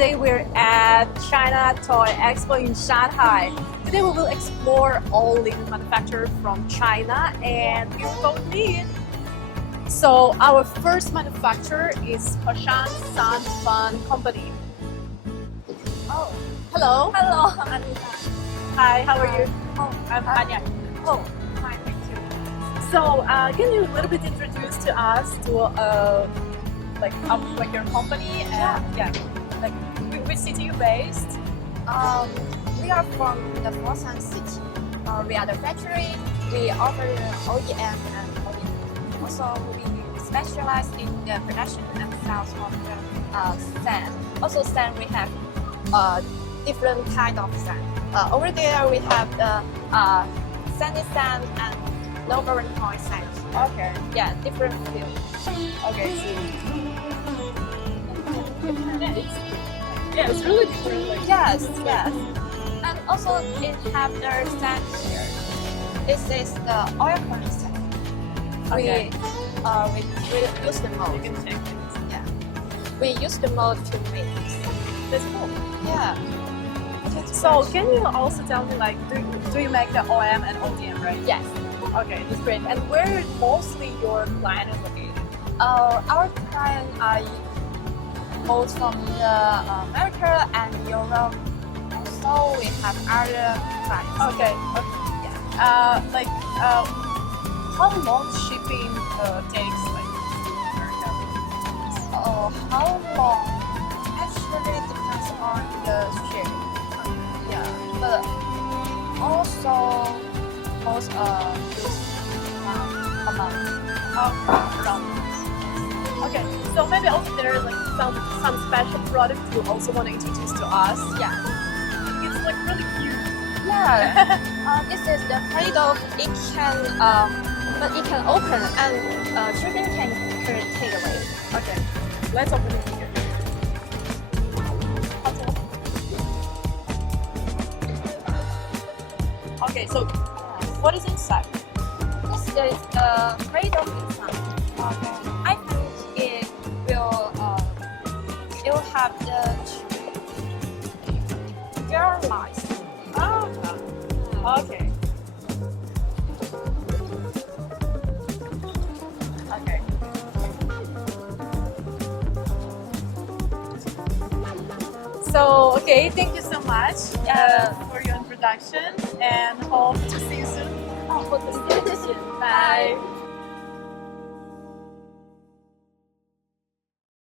today we're at China Toy Expo in Shanghai. Today we will explore all leading manufacturers from China and we will go meet. So our first manufacturer is Hoshan Sunfun Company. Oh, Hello. hello, Anita. Hi, how are you? Oh, I'm Anya. oh, fine, thank you. So can you a little bit introduce to us to like your company and like which city you based? We are from the Foshan city. We are the factory. We offer OEM and OEM. Also, we specialize in the production and sales of the sand. Also, sand we have different kind of sand. Over there we have the sandy sand and low point sand. Okay. Yeah, different field. Okay. Yeah, it's really different. Like, Yes, yes. And also it have the sand here. This is the oil cooling sand. Okay. We use the mold. you can take it. Yeah. We use the mold to make this. That's cool. Yeah. So can you also tell me like do you make the OEM and ODM, right? Yes. Okay, that's great. And where mostly your client is located? Our client are both from the America and Europe. Also, we have other clients. Okay. Yeah. How long shipping takes like to America? How long? Actually, it depends on the ship. Yeah, but also most a month. Okay, so maybe also there are like some special products you also want to introduce to us. Yeah. It's like really cute. Yeah. This is the cradle. It can open and children can take away. Okay, let's open it here. Okay, so what is inside? This is the cradle inside. Okay. I think it will have the girl lights. Oh, okay. Okay. So, okay, thank you so much for your introduction and hope to see you soon. Oh, for the station. Bye.